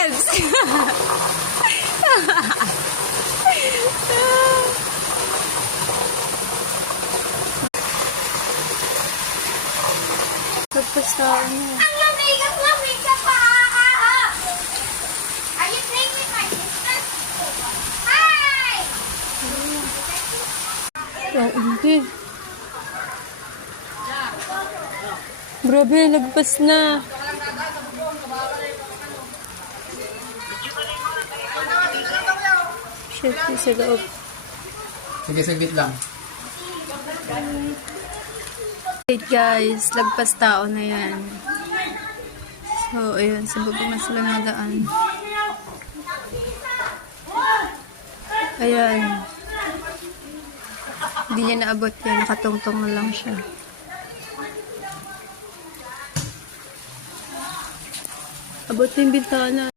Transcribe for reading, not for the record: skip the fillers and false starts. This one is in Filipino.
friends! Tapos tao niya. Ang lamig sa paa! Are you playing with my sister? Hi! Hindi. Grabe, lagpas na. Shit, sa loob. Sige, saglit lang. Wait guys, lagpas tao na yan. So, ayun, sa baba na sila nadaan. Ayan. Hindi niya naabot yan, nakatungtong na lang siya. Abot na yung bintana.